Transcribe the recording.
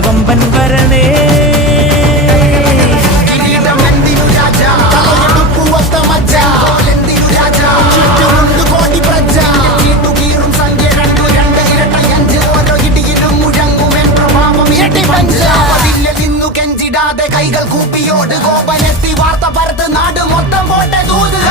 കൊമ്പൻ വരണേ. കൈകൾ കൂപ്പിയോട് കോപനെത്തി വാർത്ത പരത്ത് നാട് മൊത്തം പോട്ടെ ദൂത്.